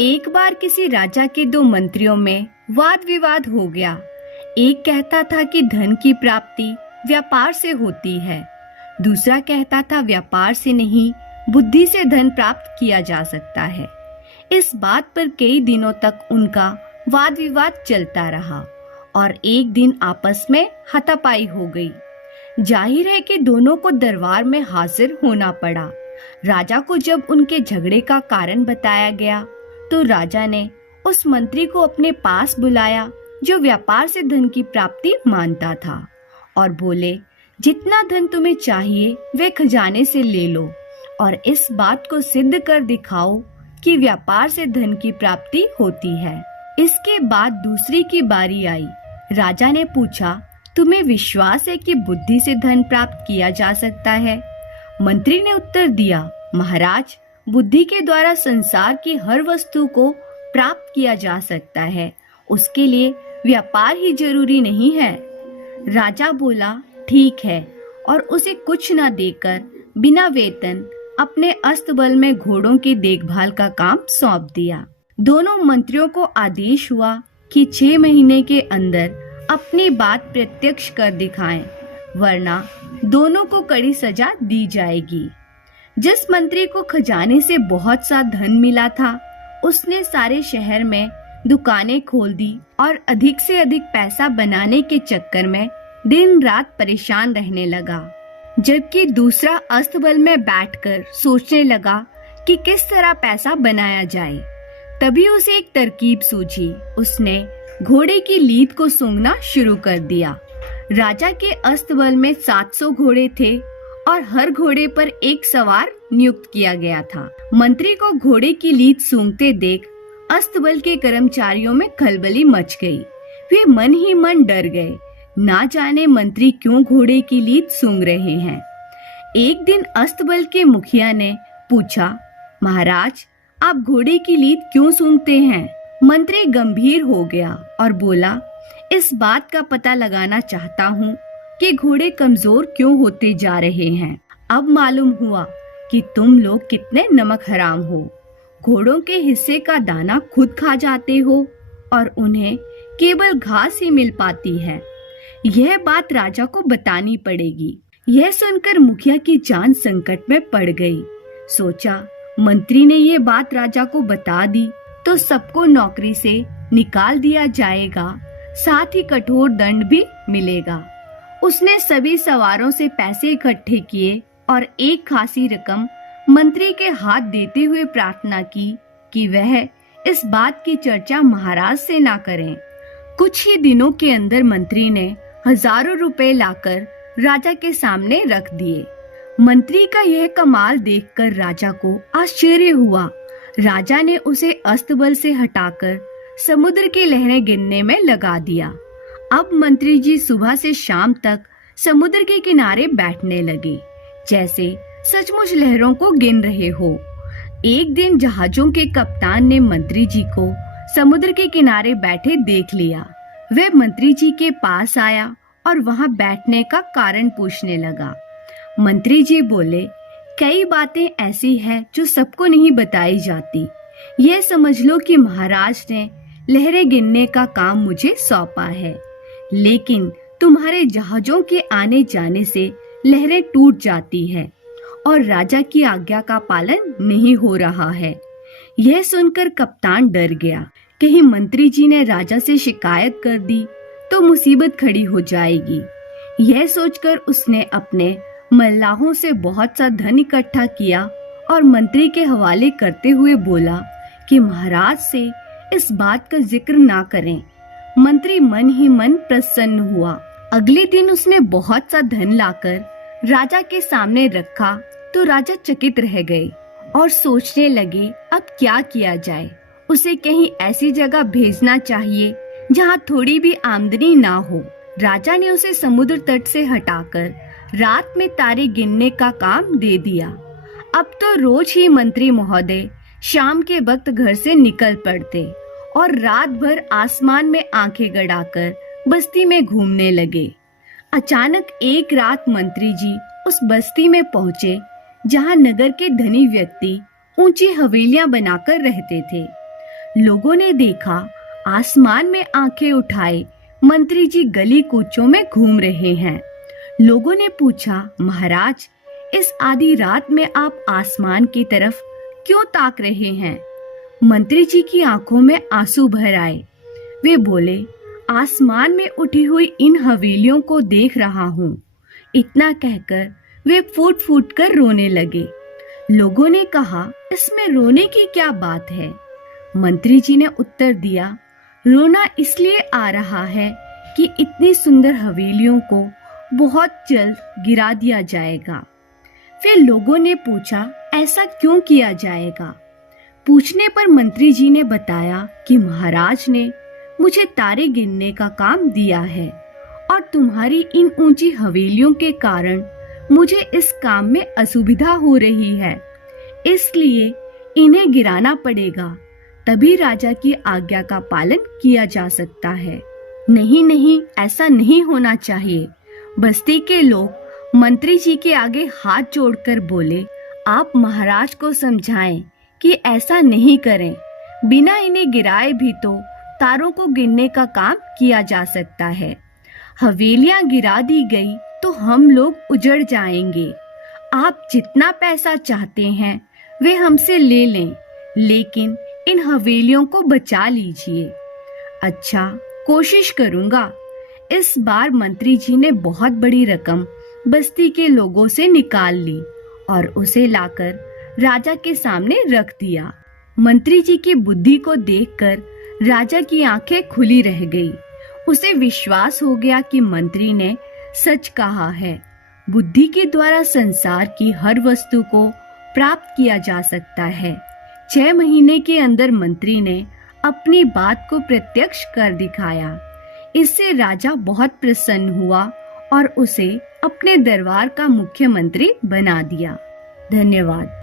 एक बार किसी राजा के दो मंत्रियों में वाद विवाद हो गया। एक कहता था कि धन की प्राप्ति व्यापार से होती है, दूसरा कहता था व्यापार से नहीं, बुद्धि से धन प्राप्त किया जा सकता है। इस बात पर कई दिनों तक उनका वाद विवाद चलता रहा और एक दिन आपस में हाथापाई हो गई। जाहिर है कि दोनों को दरबार में हाजिर होना पड़ा। राजा को जब उनके झगड़े का कारण बताया गया तो राजा ने उस मंत्री को अपने पास बुलाया जो व्यापार से धन की प्राप्ति मानता था और बोले, जितना धन तुम्हें चाहिए वे खजाने से ले लो और इस बात को सिद्ध कर दिखाओ कि व्यापार से धन की प्राप्ति होती है। इसके बाद दूसरी की बारी आई। राजा ने पूछा, तुम्हें विश्वास है कि बुद्धि से धन प्राप्त किया जा सकता है? मंत्री ने उत्तर दिया, महाराज, बुद्धि के द्वारा संसार की हर वस्तु को प्राप्त किया जा सकता है, उसके लिए व्यापार ही जरूरी नहीं है। राजा बोला, ठीक है, और उसे कुछ न देकर बिना वेतन अपने अस्तबल में घोड़ों की देखभाल का काम सौंप दिया। दोनों मंत्रियों को आदेश हुआ कि 6 महीने के अंदर अपनी बात प्रत्यक्ष कर दिखाएं, वरना दोनों को कड़ी सजा दी जाएगी। जिस मंत्री को खजाने से बहुत सा धन मिला था, उसने सारे शहर में दुकानें खोल दी और अधिक से अधिक पैसा बनाने के चक्कर में दिन रात परेशान रहने लगा। जबकि दूसरा अस्तबल में बैठकर सोचने लगा कि किस तरह पैसा बनाया जाए। तभी उसे एक तरकीब सूझी। उसने घोड़े की लीद को सूंघना शुरू कर दिया। राजा के अस्तबल में 700 घोड़े थे और हर घोड़े पर एक सवार नियुक्त किया गया था। मंत्री को घोड़े की लीद सूंघते देख अस्तबल के कर्मचारियों में खलबली मच गई। वे मन ही मन डर गए, ना जाने मंत्री क्यों घोड़े की लीद सूंघ रहे हैं। एक दिन अस्तबल के मुखिया ने पूछा, महाराज, आप घोड़े की लीद क्यों सूंघते हैं? मंत्री गंभीर हो गया और बोला, इस बात का पता लगाना चाहता हूँ कि घोड़े कमजोर क्यों होते जा रहे हैं। अब मालूम हुआ कि तुम लोग कितने नमक हराम हो। घोड़ों के हिस्से का दाना खुद खा जाते हो और उन्हें केवल घास ही मिल पाती है। यह बात राजा को बतानी पड़ेगी। यह सुनकर मुखिया की जान संकट में पड़ गई। सोचा, मंत्री ने ये बात राजा को बता दी तो सबको नौकरी से निकाल दिया जाएगा, साथ ही कठोर दंड भी मिलेगा। उसने सभी सवारों से पैसे इकट्ठे किए और एक खासी रकम मंत्री के हाथ देते हुए प्रार्थना की कि वह इस बात की चर्चा महाराज से ना करें। कुछ ही दिनों के अंदर मंत्री ने हजारों रुपए लाकर राजा के सामने रख दिए। मंत्री का यह कमाल देखकर राजा को आश्चर्य हुआ। राजा ने उसे अस्तबल से हटाकर समुद्र की लहरें गिनने में लगा दिया। अब मंत्री जी सुबह से शाम तक समुद्र के किनारे बैठने लगे, जैसे सचमुच लहरों को गिन रहे हो। एक दिन जहाजों के कप्तान ने मंत्री जी को समुद्र के किनारे बैठे देख लिया। वह मंत्री जी के पास आया और वहां बैठने का कारण पूछने लगा। मंत्री जी बोले, कई बातें ऐसी हैं जो सबको नहीं बताई जाती। यह समझ लो कि महाराज ने लहरें गिनने का काम मुझे सौंपा है, लेकिन तुम्हारे जहाजों के आने जाने से लहरें टूट जाती है और राजा की आज्ञा का पालन नहीं हो रहा है। यह सुनकर कप्तान डर गया, कहीं मंत्री जी ने राजा से शिकायत कर दी तो मुसीबत खड़ी हो जाएगी। यह सोचकर उसने अपने मल्लाहों से बहुत सा धन इकट्ठा किया और मंत्री के हवाले करते हुए बोला कि महाराज से इस बात का जिक्र ना करें। मंत्री मन ही मन प्रसन्न हुआ। अगले दिन उसने बहुत सा धन लाकर राजा के सामने रखा तो राजा चकित रह गए और सोचने लगे, अब क्या किया जाए। उसे कहीं ऐसी जगह भेजना चाहिए जहाँ थोड़ी भी आमदनी ना हो। राजा ने उसे समुद्र तट से हटाकर रात में तारे गिनने का काम दे दिया। अब तो रोज ही मंत्री महोदय शाम के वक्त घर से निकल पड़ते और रात भर आसमान में आंखें गड़ाकर बस्ती में घूमने लगे। अचानक एक रात मंत्री जी उस बस्ती में पहुँचे जहाँ नगर के धनी व्यक्ति ऊंची हवेलियां बनाकर रहते थे। लोगों ने देखा आसमान में आंखें उठाए मंत्री जी गली कूचों में घूम रहे हैं। लोगों ने पूछा, महाराज, इस आधी रात में आप आसमान की तरफ क्यों ताक रहे हैं? मंत्री जी की आंखों में आंसू भर आए। वे बोले, आसमान में उठी हुई इन हवेलियों को देख रहा हूँ। इतना कहकर वे फूट फूट कर रोने लगे। लोगों ने कहा, इसमें रोने की क्या बात है? मंत्री जी ने उत्तर दिया, रोना इसलिए आ रहा है कि इतनी सुंदर हवेलियों को बहुत जल्द गिरा दिया जाएगा। फिर लोगों ने पूछा, ऐसा क्यों किया जाएगा? पूछने पर मंत्री जी ने बताया कि महाराज ने मुझे तारे गिनने का काम दिया है और तुम्हारी इन ऊंची हवेलियों के कारण मुझे इस काम में असुविधा हो रही है, इसलिए इन्हें गिराना पड़ेगा, तभी राजा की आज्ञा का पालन किया जा सकता है। नहीं नहीं, ऐसा नहीं होना चाहिए। बस्ती के लोग मंत्री जी के आगे हाथ जोड़कर बोले, आप महाराज को समझाएं कि ऐसा नहीं करें। बिना इन्हें गिराए भी तो तारों को गिनने का काम किया जा सकता है। हवेलियां गिरा दी गई तो हम लोग उजड़ जाएंगे। आप जितना पैसा चाहते हैं वे हमसे ले लें, लेकिन इन हवेलियों को बचा लीजिए। अच्छा, कोशिश करूंगा। इस बार मंत्री जी ने बहुत बड़ी रकम बस्ती के लोगों से निकाल ली और उसे लाकर राजा के सामने रख दिया। मंत्री जी की बुद्धि को देखकर राजा की आंखें खुली रह गई। उसे विश्वास हो गया कि मंत्री ने सच कहा है। बुद्धि के द्वारा संसार की हर वस्तु को प्राप्त किया जा सकता है। 6 महीने के अंदर मंत्री ने अपनी बात को प्रत्यक्ष कर दिखाया। इससे राजा बहुत प्रसन्न हुआ और उसे अपने दरबार का मुख्यमंत्री बना दिया। धन्यवाद।